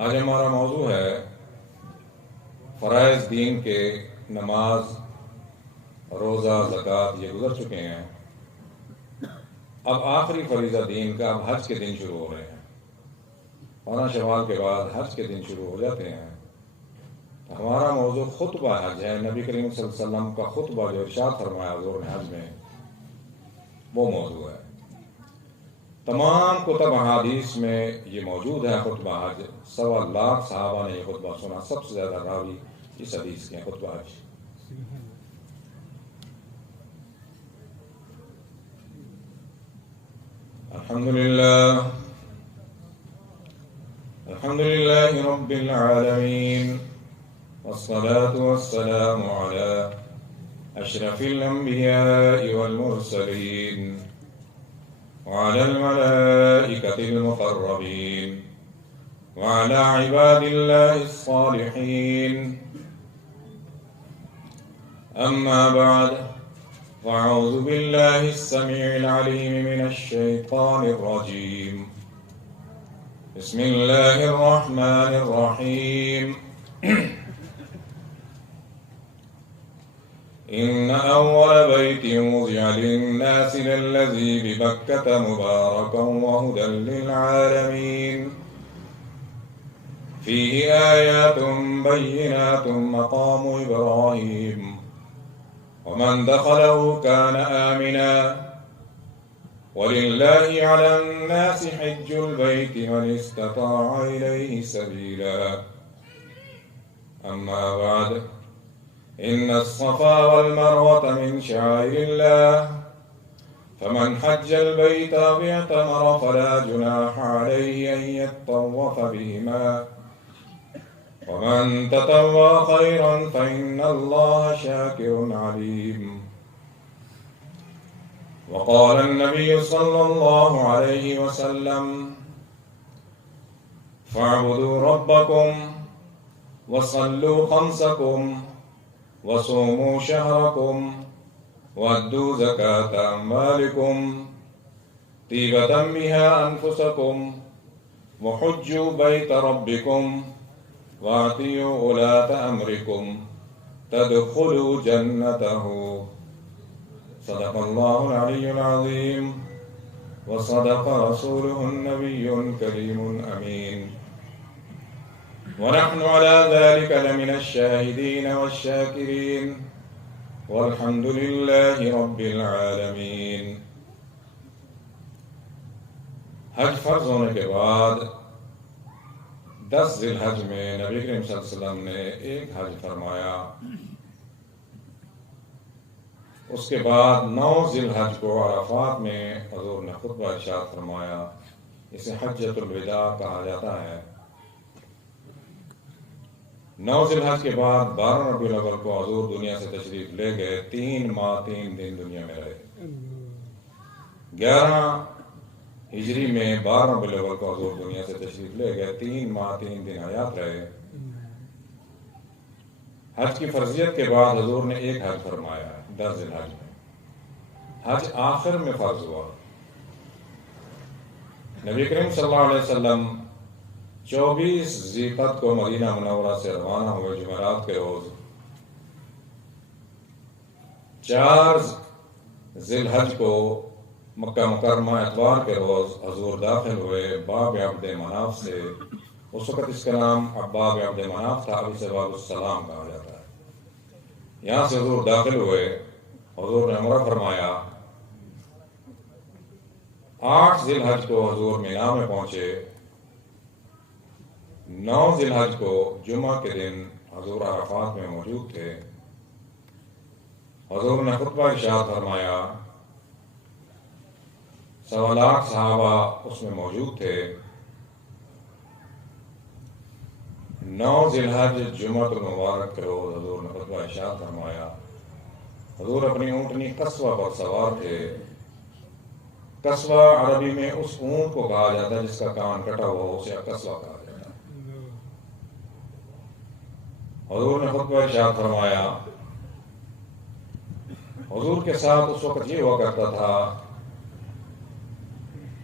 آج ہمارا موضوع ہے فرائض دین کے نماز، روزہ، زکوٰۃ یہ گزر چکے ہیں۔ اب آخری فریضہ دین کا اب حج کے دن شروع ہو رہے ہیں۔ 15 شوال کے بعد حج کے دن شروع ہو جاتے ہیں۔ تو ہمارا موضوع خطبہ حج ہے۔ نبی کریم صلی اللہ علیہ وسلم کا خطبہ جو ارشاد فرمایا حضور نے حج میں، وہ موضوع ہے۔ تمام کتب احادیث میں یہ موجود ہے خطبہ حج۔ 1.25 لاکھ صحابہ نے یہ خطبہ سنا۔ سب سے زیادہ راوی اس حدیث کے ہیں خطبہ حج۔ الحمد لله رب العالمين، والصلاة والسلام على أشرف الأنبياء والمرسلين وعلى الملائكة المقربين وعلى عباد الله الصالحين. أما بعد، فأعوذ بالله السميع العليم من الشيطان الرجيم. بسم الله الرحمن الرحيم. إن أول بيت وضع للناس للذي ببكة مباركا وهدى للعالمين، فيه آيات بينات مقام إبراهيم ومن دخله كان آمنا، ولله على الناس حج البيت من استطاع إليه سبيلا. أما بعد، إن الصفا والمروة من شعائر الله، فمن حج البيت أو اعتمر فلا جناح عليه أن يطوف بهما، ومن تطوع خيرا فإن الله شاكر عليم. وقال النبي صلى الله عليه وسلم: فاعبدوا ربكم وصلوا خمسكم وصوموا شهركم وادوا زكاة أموالكم طيبة بها أنفسكم وحجوا بيت ربكم وأطيعوا ولاة أمركم تدخلوا جنته. صدق الله العلي العظيم وصدق رسوله النبي الكريم الأمين، ونحن على ذلك لمن الشاهدين والشاكرين، والحمد لله رب العالمين. حج فرض ہونے کے بعد 10 ذی الحج میں نبی کریم صلی اللہ علیہ وسلم نے ایک حج فرمایا۔ اس کے بعد 9 ذی الحج کو عرفات میں حضور نے خطبہ ارشاد فرمایا۔ اسے حجۃ الوداع کہا جاتا ہے۔ 9 ذی الحج کے بعد 12 ربیع الاول کو حضور دنیا سے تشریف لے گئے۔ 3 ماہ 3 دن دنیا میں رہے۔ 11 ہجری میں 12 ربیع الاول کو حضور دنیا سے تشریف لے گئے۔ 3 ماہ 3 دن حیات رہے۔ حج کی فرضیت کے بعد حضور نے ایک حج فرمایا 10 ذی الحج میں۔ حج آخر میں فرض ہوا۔ نبی کریم صلی اللہ علیہ وسلم 24 ذی القعدہ کو مدینہ منورہ سے روانہ ہوئے جمعرات کے روز۔ 4 ذی الحج کو مکہ مکرمہ اتوار کے روز حضور داخل ہوئے باب عبد مناف سے۔ اس وقت اس کا نام باب عبد مناف تھا، اب اسے باب السلام کہا جاتا ہے۔ یہاں سے حضور داخل ہوئے، حضور نے عمرہ فرمایا۔ 8 ذی الحج کو حضور مینا میں پہنچے۔ 9 ذی الحج کو جمعہ کے دن حضور عرفات میں موجود تھے۔ حضور نے خطبہ ارشاد فرمایا۔ 1.25 لاکھ صحابہ اس میں موجود تھے۔ 9 ذی الحج جمعہ المبارک کے روز حضور نے خطبہ ارشاد فرمایا۔ حضور اپنی اونٹنی قصوہ پر سوار تھے۔ قصوہ عربی میں اس اونٹ کو کہا جاتا ہے جس کا کان کٹا ہوا ہو، اسے قصوہ کہا جاتا ہے۔ حضور نے خطبہ ارشاد فرمایا۔ حضور کے ساتھ اس وقت یہ ہوا کرتا تھا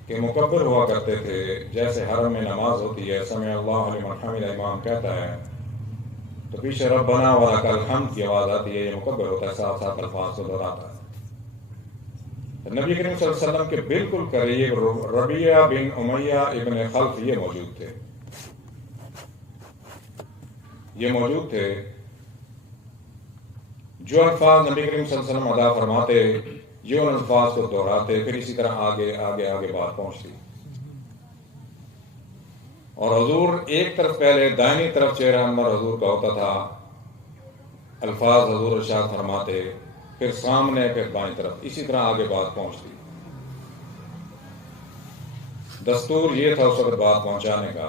کہ مکبر ہوا کرتے تھے، جیسے حرم میں نماز ہوتی ہے، سمع اللہ لمن حمدہ امام کہتا ہے تو پیچھے ربنا ولک الحمد کی آواز آتی ہے، یہ مکبر ہوتا ہے، ساتھ ساتھ الفاظ کو دہراتا ہے۔ نبی کریم صلی اللہ علیہ وسلم کے بالکل قریب ربیعہ بن امیہ ابن خلف یہ موجود تھے، جو الفاظ نبی کریم صلی اللہ علیہ وسلم ادا فرماتے، یہ ان الفاظ کو دہراتے، پھر اسی طرح آگے آگے آگے بات پہنچتی، اور حضور ایک طرف پہلے دائنی طرف چہرہ انور حضور کا ہوتا تھا، الفاظ حضور ارشاد فرماتے، پھر سامنے، پھر بائیں طرف، اسی طرح آگے بات پہنچتی۔ دستور یہ تھا اس وقت بات پہنچانے کا